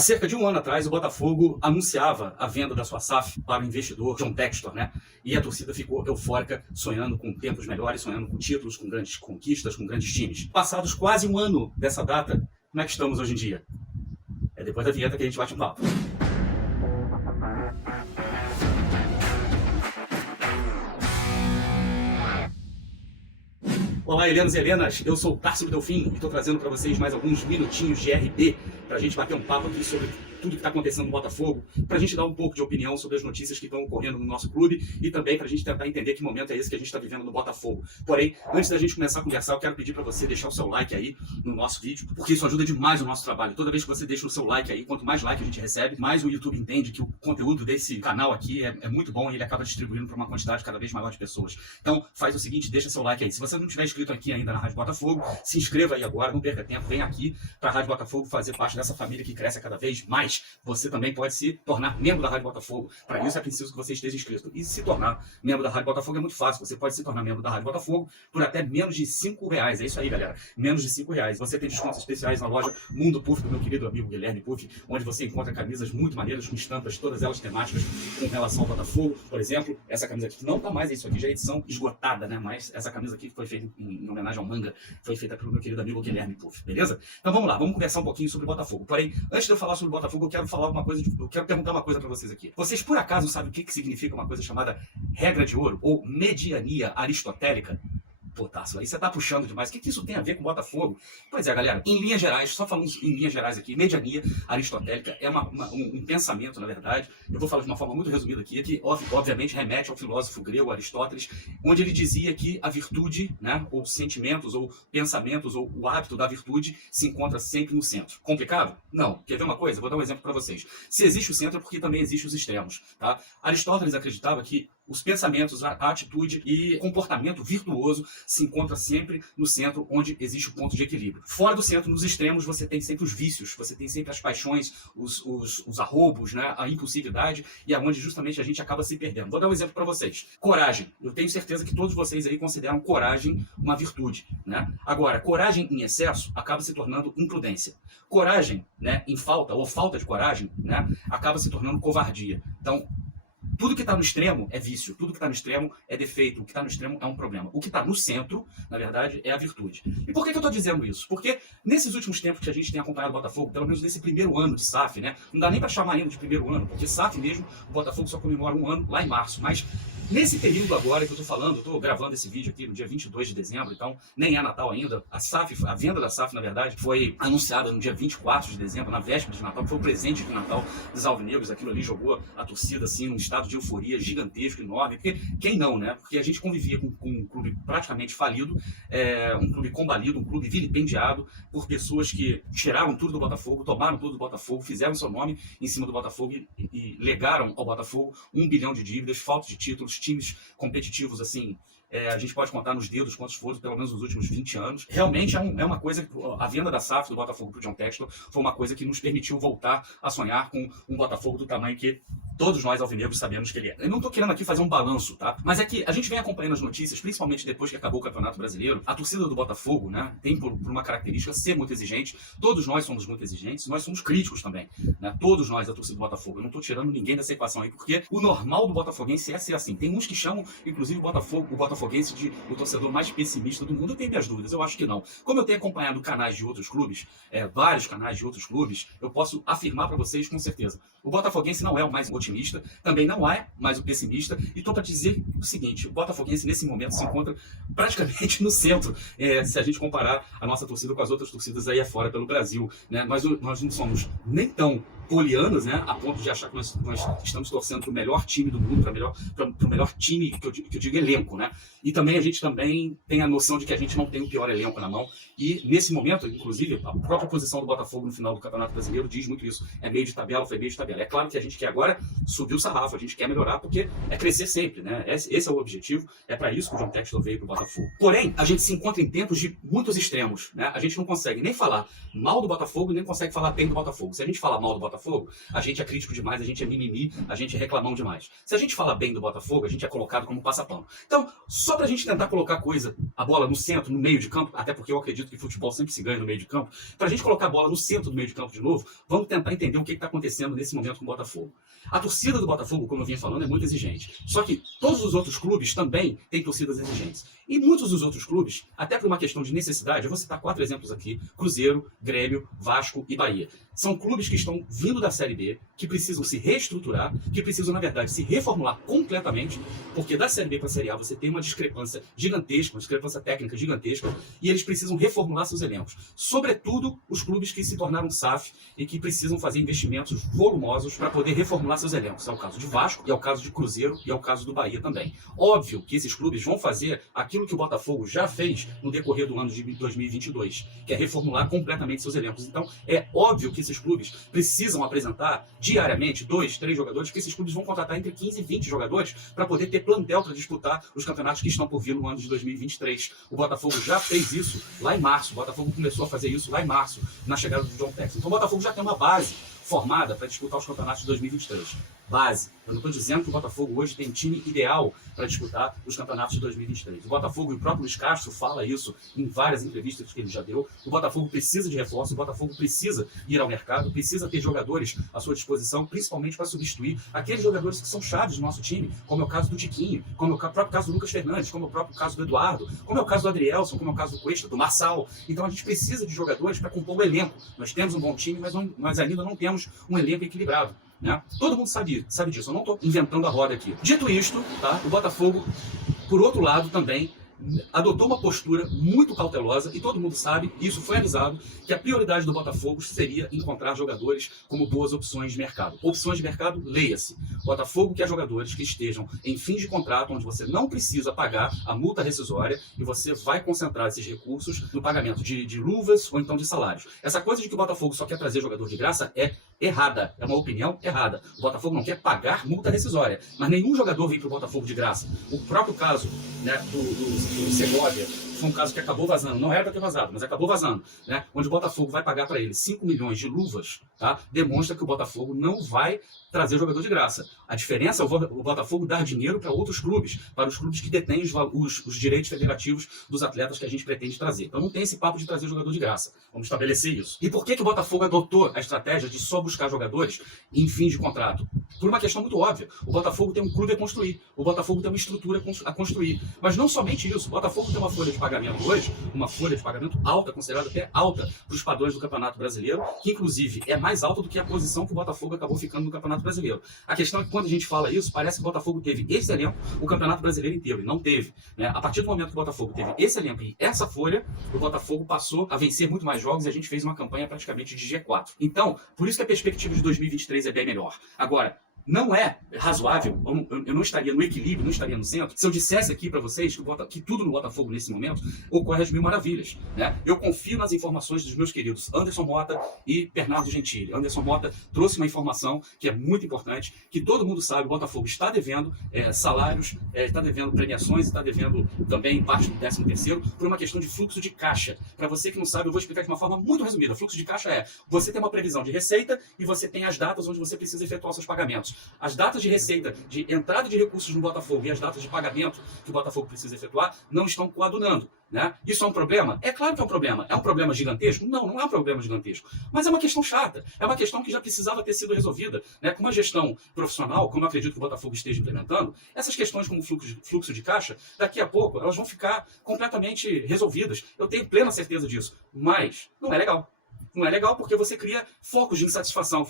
Há cerca de um ano atrás, o Botafogo anunciava a venda da sua SAF para o investidor John Textor, né? E a torcida ficou eufórica, sonhando com tempos melhores, sonhando com títulos, com grandes conquistas, com grandes times. Passados quase um ano dessa data, como é que estamos hoje em dia? É depois da vinheta que a gente bate um papo. Olá, Helenos e Helenas, eu sou o Társilo Delfim e estou trazendo para vocês mais alguns minutinhos de RB para a gente bater um papo aqui sobre tudo que está acontecendo no Botafogo, para a gente dar um pouco de opinião sobre as notícias que estão ocorrendo no nosso clube e também para a gente tentar entender que momento é esse que a gente está vivendo no Botafogo. Porém, antes da gente começar a conversar, eu quero pedir para você deixar o seu like aí no nosso vídeo, porque isso ajuda demais o nosso trabalho. Toda vez que você deixa o seu like aí, quanto mais like a gente recebe, mais o YouTube entende que o conteúdo desse canal aqui é muito bom e ele acaba distribuindo para uma quantidade cada vez maior de pessoas. Então, faz o seguinte, deixa seu like aí. Se você não tiver inscrito aqui ainda na Rádio Botafogo, se inscreva aí agora, não perca tempo, vem aqui para a Rádio Botafogo fazer parte dessa família que cresce cada vez mais. Você também pode se tornar membro da Rádio Botafogo. Para isso é preciso que você esteja inscrito. E se tornar membro da Rádio Botafogo é muito fácil. Você pode se tornar membro da Rádio Botafogo por até menos de R$5. É isso aí, galera. Menos de R$5. Você tem descontos especiais na loja Mundo Puff, do meu querido amigo Guilherme Puff, onde você encontra camisas muito maneiras, com estampas, todas elas temáticas com relação ao Botafogo. Por exemplo, essa camisa aqui, que não tá mais isso aqui, já é edição esgotada, né? Mas essa camisa aqui foi feita em homenagem ao manga, foi feita pelo meu querido amigo Guilherme Puff, beleza? Então vamos lá, vamos conversar um pouquinho sobre o Botafogo. Porém, antes de eu falar sobre o Botafogo, eu quero falar uma coisa, eu quero perguntar uma coisa para vocês aqui. Vocês por acaso sabem o que significa uma coisa chamada regra de ouro ou mediania aristotélica? Pô, Tássio, aí você tá puxando demais. O que isso tem a ver com Botafogo? Pois é, galera, em linhas gerais, só falando em linhas gerais aqui, mediania aristotélica é um pensamento, na verdade, eu vou falar de uma forma muito resumida aqui, que obviamente remete ao filósofo grego Aristóteles, onde ele dizia que a virtude, né, ou sentimentos, ou pensamentos, ou o hábito da virtude se encontra sempre no centro. Complicado? Não. Quer ver uma coisa? Vou dar um exemplo para vocês. Se existe o centro é porque também existem os extremos, tá? Aristóteles acreditava que os pensamentos, a atitude e comportamento virtuoso se encontra sempre no centro, onde existe o ponto de equilíbrio. Fora do centro, nos extremos, você tem sempre os vícios, você tem sempre as paixões, os arroubos, né, a impulsividade, e aonde justamente a gente acaba se perdendo. Vou dar um exemplo para vocês. Coragem. Eu tenho certeza que todos vocês aí consideram coragem uma virtude, né? Agora, coragem em excesso acaba se tornando imprudência. Coragem, né, em falta, ou falta de coragem, né, acaba se tornando covardia. Então, tudo que está no extremo é vício, tudo que está no extremo é defeito, o que está no extremo é um problema. O que está no centro, na verdade, é a virtude. E por que eu estou dizendo isso? Porque nesses últimos tempos que a gente tem acompanhado o Botafogo, pelo menos nesse primeiro ano de SAF, né? Não dá nem para chamar ainda de primeiro ano, porque SAF mesmo, o Botafogo só comemora um ano lá em março. Mas nesse período agora que eu estou falando, eu estou gravando esse vídeo aqui no dia 22 de dezembro, então nem é Natal ainda. A SAF, a venda da SAF, na verdade, foi anunciada no dia 24 de dezembro, na véspera de Natal, que foi o presente de Natal dos alvinegros. Aquilo ali jogou a torcida assim num estado de euforia gigantesco, enorme, porque quem não, né? Porque a gente convivia com um clube praticamente falido, um clube combalido, um clube vilipendiado por pessoas que tiraram tudo do Botafogo, tomaram tudo do Botafogo, fizeram seu nome em cima do Botafogo e legaram ao Botafogo 1 bilhão de dívidas, falta de títulos, times competitivos assim. A gente pode contar nos dedos quantos foram, pelo menos nos últimos 20 anos. Realmente é uma coisa, a venda da SAF do Botafogo para o John Textor foi uma coisa que nos permitiu voltar a sonhar com um Botafogo do tamanho que todos nós alvinegros sabemos que ele é. Eu não estou querendo aqui fazer um balanço, tá? Mas é que a gente vem acompanhando as notícias, principalmente depois que acabou o Campeonato Brasileiro. A torcida do Botafogo, né, tem por uma característica ser muito exigente. Todos nós somos muito exigentes, nós somos críticos também, né? Todos nós, a torcida do Botafogo. Eu não estou tirando ninguém dessa equação aí, porque o normal do botafoguense é ser assim. Tem uns que chamam, inclusive, o botafoguense de o torcedor mais pessimista do mundo. Eu tenho minhas dúvidas, eu acho que não. Como eu tenho acompanhado canais de outros clubes, vários canais de outros clubes, eu posso afirmar para vocês com certeza. O botafoguense não é o mais otimista, também não é mais o pessimista, e estou para dizer o seguinte, o botafoguense nesse momento se encontra praticamente no centro, se a gente comparar a nossa torcida com as outras torcidas aí afora pelo Brasil, né? Nós não somos nem tão polianos, né, a ponto de achar que nós estamos torcendo para o melhor time do mundo, para o melhor time, que eu digo elenco, né? E também a gente também tem a noção de que a gente não tem o pior elenco na mão. E nesse momento, inclusive, a própria posição do Botafogo no final do Campeonato Brasileiro diz muito isso. É meio de tabela, foi meio de tabela. É claro que a gente quer agora subir o sarrafo, a gente quer melhorar, porque é crescer sempre, né? Esse é o objetivo, é para isso que o John Textor veio para o Botafogo. Porém, a gente se encontra em tempos de muitos extremos, né? A gente não consegue nem falar mal do Botafogo, nem consegue falar bem do Botafogo. Se a gente falar mal do Botafogo, Botafogo, a gente é crítico demais, a gente é mimimi, a gente é reclamão demais. Se a gente fala bem do Botafogo, a gente é colocado como passapano. Então, só pra gente tentar colocar a bola no centro, no meio de campo, até porque eu acredito que futebol sempre se ganha no meio de campo, pra gente colocar a bola no centro do meio de campo de novo, vamos tentar entender o que está acontecendo nesse momento com o Botafogo. A torcida do Botafogo, como eu vinha falando, é muito exigente. Só que todos os outros clubes também têm torcidas exigentes. E muitos dos outros clubes, até por uma questão de necessidade, eu vou citar 4 exemplos aqui: Cruzeiro, Grêmio, Vasco e Bahia. São clubes que estão vindo da Série B, que precisam se reestruturar, que precisam, na verdade, se reformular completamente, porque da Série B para a Série A você tem uma discrepância gigantesca, uma discrepância técnica gigantesca, e eles precisam reformular seus elencos. Sobretudo os clubes que se tornaram SAF e que precisam fazer investimentos volumosos para poder reformular seus elencos. É o caso de Vasco, e é o caso de Cruzeiro, e é o caso do Bahia também. Óbvio que esses clubes vão fazer aquilo que o Botafogo já fez no decorrer do ano de 2022, que é reformular completamente seus elencos. Então, é óbvio que esses clubes precisam apresentar diariamente 2, 3 jogadores, porque esses clubes vão contratar entre 15 e 20 jogadores para poder ter plantel para disputar os campeonatos que estão por vir no ano de 2023. O Botafogo já fez isso lá em março. O Botafogo começou a fazer isso lá em março, na chegada do John Texas. Então o Botafogo já tem uma base formada para disputar os campeonatos de 2023. Base. Eu não estou dizendo que o Botafogo hoje tem um time ideal para disputar os campeonatos de 2023. O Botafogo, e o próprio Luiz Castro fala isso em várias entrevistas que ele já deu, o Botafogo precisa de reforço, o Botafogo precisa ir ao mercado, precisa ter jogadores à sua disposição, principalmente para substituir aqueles jogadores que são chaves do nosso time, como é o caso do Tiquinho, como é o próprio caso do Lucas Fernandes, como é o próprio caso do Eduardo, como é o caso do Adrielson, como é o caso do Cuesta, do Marçal. Então a gente precisa de jogadores para compor o elenco. Nós temos um bom time, mas ainda não temos um elenco equilibrado. Né? Todo mundo sabe disso, eu não estou inventando a roda aqui. Dito isto, tá? O Botafogo, por outro lado, também adotou uma postura muito cautelosa, e todo mundo sabe, isso foi avisado, que a prioridade do Botafogo seria encontrar jogadores como boas opções de mercado. Opções de mercado, leia-se. O Botafogo quer jogadores que estejam em fim de contrato, onde você não precisa pagar a multa rescisória e você vai concentrar esses recursos no pagamento de luvas ou então de salários. Essa coisa de que o Botafogo só quer trazer jogador de graça é errada, é uma opinião errada. O Botafogo não quer pagar multa rescisória, mas nenhum jogador vem para o Botafogo de graça. O próprio caso, né, do Segovia foi um caso que acabou vazando, não era para ter vazado, mas acabou vazando, né? Onde o Botafogo vai pagar para ele 5 milhões de luvas, tá? Demonstra que o Botafogo não vai trazer jogador de graça. A diferença é o Botafogo dar dinheiro para outros clubes, para os clubes que detêm os direitos federativos dos atletas que a gente pretende trazer. Então não tem esse papo de trazer jogador de graça. Vamos estabelecer isso. E por que o Botafogo adotou a estratégia de só buscar jogadores em fim de contrato? Por uma questão muito óbvia. O Botafogo tem um clube a construir. O Botafogo tem uma estrutura a construir. Mas não somente isso. O Botafogo tem uma folha de pagamento hoje, uma folha de pagamento alta, considerada até alta para os padrões do Campeonato Brasileiro, que inclusive é mais alta do que a posição que o Botafogo acabou ficando no Campeonato Brasileiro. A questão é que quando a gente fala isso, parece que o Botafogo teve esse elenco o Campeonato Brasileiro inteiro, e não teve. Né? A partir do momento que o Botafogo teve esse elenco e essa folha, o Botafogo passou a vencer muito mais jogos e a gente fez uma campanha praticamente de G4. Então, por isso que a perspectiva de 2023 é bem melhor. Agora, não é razoável, eu não estaria no equilíbrio, não estaria no centro, se eu dissesse aqui para vocês que tudo no Botafogo nesse momento ocorre às mil maravilhas. Né? Eu confio nas informações dos meus queridos Anderson Mota e Bernardo Gentili. Anderson Mota trouxe uma informação que é muito importante, que todo mundo sabe: o Botafogo está devendo salários, está devendo premiações, está devendo também parte do 13º, por uma questão de fluxo de caixa. Para você que não sabe, eu vou explicar de uma forma muito resumida. Fluxo de caixa é: você tem uma previsão de receita e você tem as datas onde você precisa efetuar seus pagamentos. As datas de receita, de entrada de recursos no Botafogo e as datas de pagamento que o Botafogo precisa efetuar não estão coadunando. Né? Isso é um problema? É claro que é um problema. É um problema gigantesco? Não, não é um problema gigantesco. Mas é uma questão chata. É uma questão que já precisava ter sido resolvida. Né? Com uma gestão profissional, como eu acredito que o Botafogo esteja implementando, essas questões como fluxo de caixa, daqui a pouco elas vão ficar completamente resolvidas. Eu tenho plena certeza disso. Mas não é legal. Não é legal porque você cria focos de insatisfação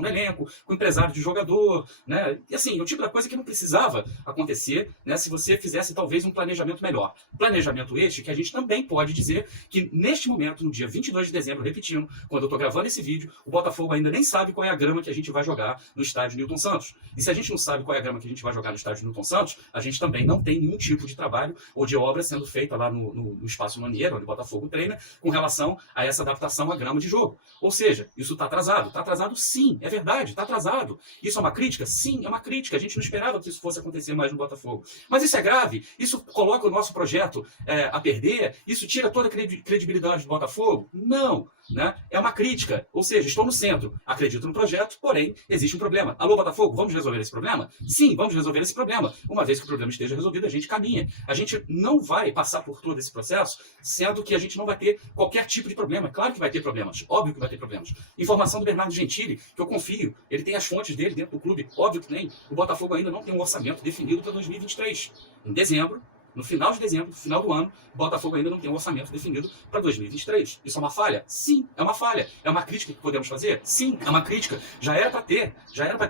no elenco, com o empresário de jogador, né? E assim, é o tipo da coisa que não precisava acontecer, né, se você fizesse talvez um planejamento melhor. Planejamento este que a gente também pode dizer que neste momento, no dia 22 de dezembro, repetindo, quando eu estou gravando esse vídeo, o Botafogo ainda nem sabe qual é a grama que a gente vai jogar no estádio Newton Santos. E se a gente não sabe qual é a grama que a gente vai jogar no estádio Newton Santos, a gente também não tem nenhum tipo de trabalho ou de obra sendo feita lá no espaço Manieiro, onde o Botafogo treina, com relação a essa adaptação à grama. cronograma de jogo. Ou seja, isso está atrasado. Está atrasado sim, é verdade, está atrasado. Isso é uma crítica? Sim, é uma crítica. A gente não esperava que isso fosse acontecer mais no Botafogo. Mas isso é grave, isso coloca o nosso projeto a perder, isso tira toda a credibilidade do Botafogo? Não, né? É uma crítica. Ou seja, estou no centro, acredito no projeto, porém, existe um problema. Alô, Botafogo, vamos resolver esse problema? Sim, vamos resolver esse problema. Uma vez que o problema esteja resolvido, a gente caminha. A gente não vai passar por todo esse processo, sendo que a gente não vai ter qualquer tipo de problema. Claro que vai ter problemas, óbvio que vai ter problemas. Informação do Bernardo Gentili, que eu confio, ele tem as fontes dele dentro do clube, óbvio que tem. O Botafogo ainda não tem um orçamento definido para 2023. Em dezembro, no final de dezembro, no final do ano, o Botafogo ainda não tem um orçamento definido para 2023. Isso é uma falha? Sim, é uma falha. É uma crítica que podemos fazer? Sim, é uma crítica. Já era para ter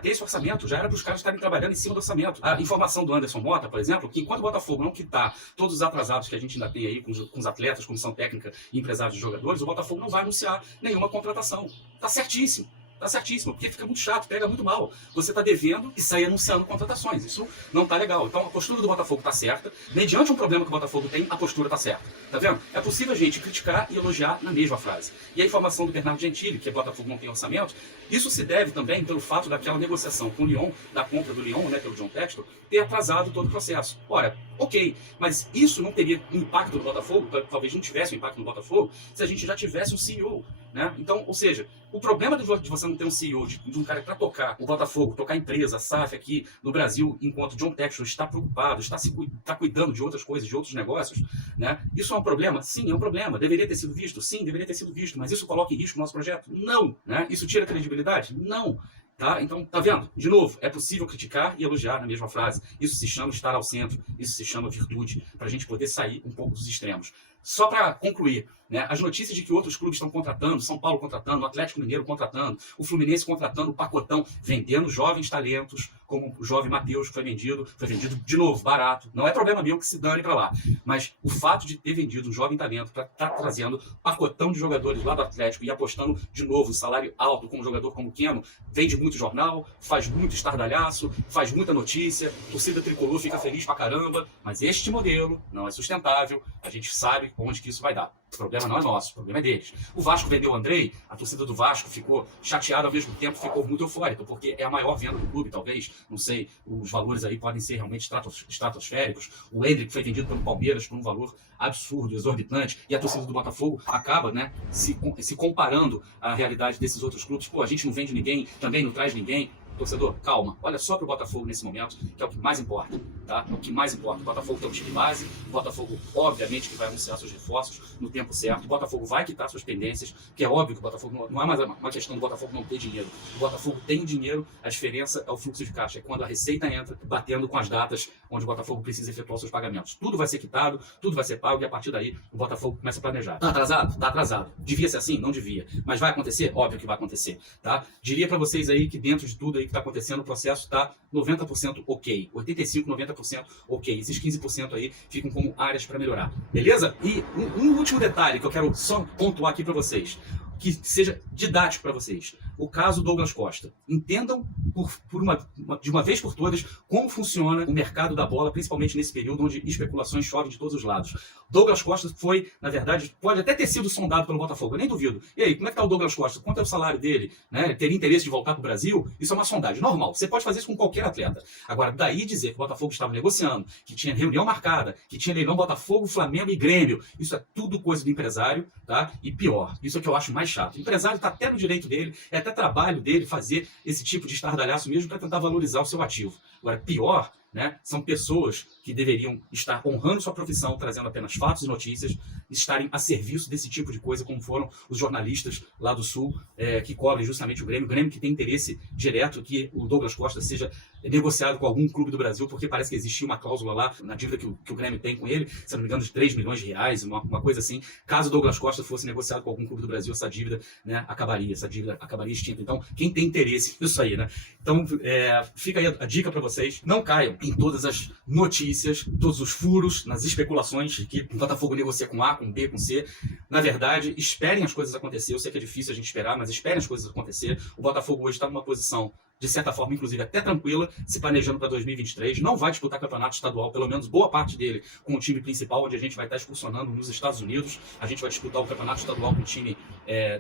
esse orçamento, já era para os caras estarem trabalhando em cima do orçamento. A informação do Anderson Mota, por exemplo, que enquanto o Botafogo não quitar todos os atrasados que a gente ainda tem aí com os atletas, comissão técnica e empresários de jogadores, o Botafogo não vai anunciar nenhuma contratação. Tá certíssimo. Tá certíssimo, porque fica muito chato, pega muito mal. Você está devendo e sai anunciando contratações. Isso não está legal. Então a postura do Botafogo está certa. Mediante um problema que o Botafogo tem, a postura está certa. Tá vendo? É possível a gente criticar e elogiar na mesma frase. E a informação do Bernardo Gentili, que o Botafogo não tem orçamento, isso se deve também pelo fato daquela negociação com o Lyon, da compra do Lyon, né, pelo John Textor, ter atrasado todo o processo. Ora, ok, mas isso não teria impacto no Botafogo, talvez não tivesse um impacto no Botafogo, se a gente já tivesse um CEO. Né? Então, ou seja, o problema de você não ter um CEO, de um cara para tocar o Botafogo, tocar a empresa, a SAF aqui no Brasil, enquanto o John Textor está preocupado, está cuidando de outras coisas, de outros negócios, né? Isso é um problema? Sim, é um problema. Deveria ter sido visto? Sim, deveria ter sido visto. Mas isso coloca em risco o nosso projeto? Não. Né? Isso tira credibilidade? Não. Tá? Então, tá vendo? De novo, é possível criticar e elogiar na mesma frase. Isso se chama estar ao centro, isso se chama virtude, para a gente poder sair um pouco dos extremos. Só para concluir, né, as notícias de que outros clubes estão contratando, São Paulo contratando, o Atlético Mineiro contratando, o Fluminense contratando o pacotão, vendendo jovens talentos, como o jovem Matheus, que foi vendido de novo, barato. Não é problema meu que se dane para lá. Mas o fato de ter vendido um jovem talento para estar trazendo pacotão de jogadores lá do Atlético e apostando de novo salário alto com um jogador como o Keno, vende muito jornal, faz muito estardalhaço, faz muita notícia, torcida tricolor fica feliz pra caramba, mas este modelo não é sustentável, a gente sabe onde que isso vai dar. O problema não é nosso, o problema é deles. O Vasco vendeu o Andrei, a torcida do Vasco ficou chateada ao mesmo tempo, ficou muito eufórica, porque é a maior venda do clube, talvez, não sei, os valores aí podem ser realmente estratosféricos. O Endrick foi vendido pelo Palmeiras por um valor absurdo, exorbitante, e a torcida do Botafogo acaba, né, se comparando à realidade desses outros clubes. Pô, a gente não vende ninguém, também não traz ninguém. Torcedor, calma, olha só pro Botafogo nesse momento, que é o que mais importa, tá? É o que mais importa. O Botafogo tem um time base, o Botafogo, obviamente, que vai anunciar seus reforços no tempo certo, o Botafogo vai quitar suas pendências, que é óbvio que o Botafogo não é mais uma questão do Botafogo não ter dinheiro. O Botafogo tem dinheiro, a diferença é o fluxo de caixa, é quando a receita entra, batendo com as datas onde o Botafogo precisa efetuar seus pagamentos. Tudo vai ser quitado, tudo vai ser pago, e a partir daí o Botafogo começa a planejar. Tá atrasado? Tá atrasado. Devia ser assim? Não devia. Mas vai acontecer? Óbvio que vai acontecer, tá? Diria para vocês aí que dentro de tudo aí que está acontecendo, o processo está 90% ok, 85%, 90% ok. Esses 15% aí ficam como áreas para melhorar, beleza? E um último detalhe que eu quero só pontuar aqui para vocês, que seja didático para vocês. O caso Douglas Costa. Entendam de uma vez por todas como funciona o mercado da bola, principalmente nesse período onde especulações chovem de todos os lados. Douglas Costa foi, na verdade, pode até ter sido sondado pelo Botafogo, eu nem duvido. E aí, como é que está o Douglas Costa? Quanto é o salário dele? Né? Ele teria interesse de voltar para o Brasil? Isso é uma sondagem normal. Você pode fazer isso com qualquer atleta. Agora, daí dizer que o Botafogo estava negociando, que tinha reunião marcada, que tinha leilão Botafogo, Flamengo e Grêmio, isso é tudo coisa do empresário, tá? E pior, isso é que eu acho mais chato. O empresário está até no direito dele, é até trabalho dele fazer esse tipo de estardalhaço mesmo para tentar valorizar o seu ativo. Agora, pior, né, são pessoas que deveriam estar honrando sua profissão, trazendo apenas fatos e notícias, estarem a serviço desse tipo de coisa, como foram os jornalistas lá do Sul, que cobrem justamente o Grêmio que tem interesse direto que o Douglas Costa seja negociado com algum clube do Brasil, porque parece que existia uma cláusula lá na dívida que o Grêmio tem com ele, se não me engano, de 3 milhões de reais, uma coisa assim. Caso o Douglas Costa fosse negociado com algum clube do Brasil, essa dívida, né, acabaria extinta. Então, quem tem interesse nisso aí, né? Então, fica aí a dica para vocês, não caiam em todas as notícias, todos os furos, nas especulações de que o Botafogo negocia com A, com B, com C. Na verdade, esperem as coisas acontecer. Eu sei que é difícil a gente esperar, mas esperem as coisas acontecer. O Botafogo hoje está numa posição, de certa forma, inclusive até tranquila, se planejando para 2023. Não vai disputar campeonato estadual, pelo menos boa parte dele, com o time principal, onde a gente vai estar excursionando nos Estados Unidos. A gente vai disputar o campeonato estadual com o time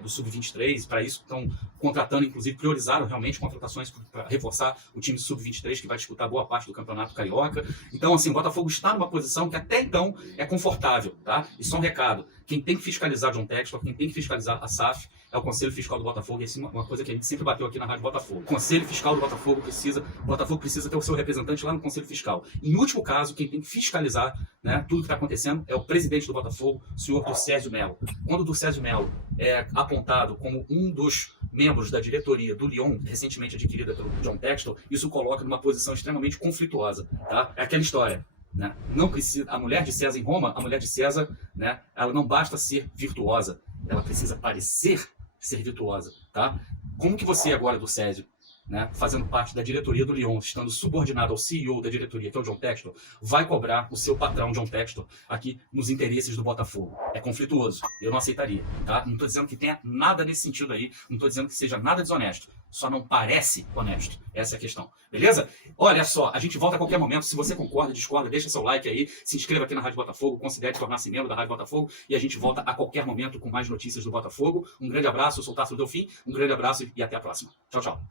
do Sub-23, para isso estão contratando, inclusive priorizaram realmente contratações para reforçar o time Sub-23, que vai disputar boa parte do Campeonato Carioca. Então, assim, o Botafogo está numa posição que até então é confortável, tá? E só um recado, quem tem que fiscalizar John Textor, quem tem que fiscalizar a SAF, é o Conselho Fiscal do Botafogo, e é uma coisa que a gente sempre bateu aqui na Rádio Botafogo. O Conselho Fiscal do Botafogo precisa ter o seu representante lá no Conselho Fiscal. Em último caso, quem tem que fiscalizar, né, tudo que está acontecendo é o presidente do Botafogo, o senhor Durcésio Melo. Quando o Durcésio Melo é apontado como um dos membros da diretoria do Lyon, recentemente adquirida pelo John Textor, isso coloca numa posição extremamente conflituosa, tá? É aquela história, né? Não precisa, a mulher de César em Roma, a mulher de César, né, ela não basta ser virtuosa, ela precisa parecer ser virtuosa, tá? Como que você agora, Durcésio, né, fazendo parte da diretoria do Lyon, estando subordinado ao CEO da diretoria, que é o John Textor, vai cobrar o seu patrão, John Textor, aqui nos interesses do Botafogo? É conflituoso, eu não aceitaria, tá? Não estou dizendo que tenha nada nesse sentido aí, não estou dizendo que seja nada desonesto, só não parece honesto, essa é a questão, beleza? Olha só, a gente volta a qualquer momento, se você concorda, discorda, deixa seu like aí, se inscreva aqui na Rádio Botafogo, considere tornar-se membro da Rádio Botafogo, e a gente volta a qualquer momento com mais notícias do Botafogo. Um grande abraço, eu sou o Tasso Delfim, um grande abraço e até a próxima. Tchau, tchau.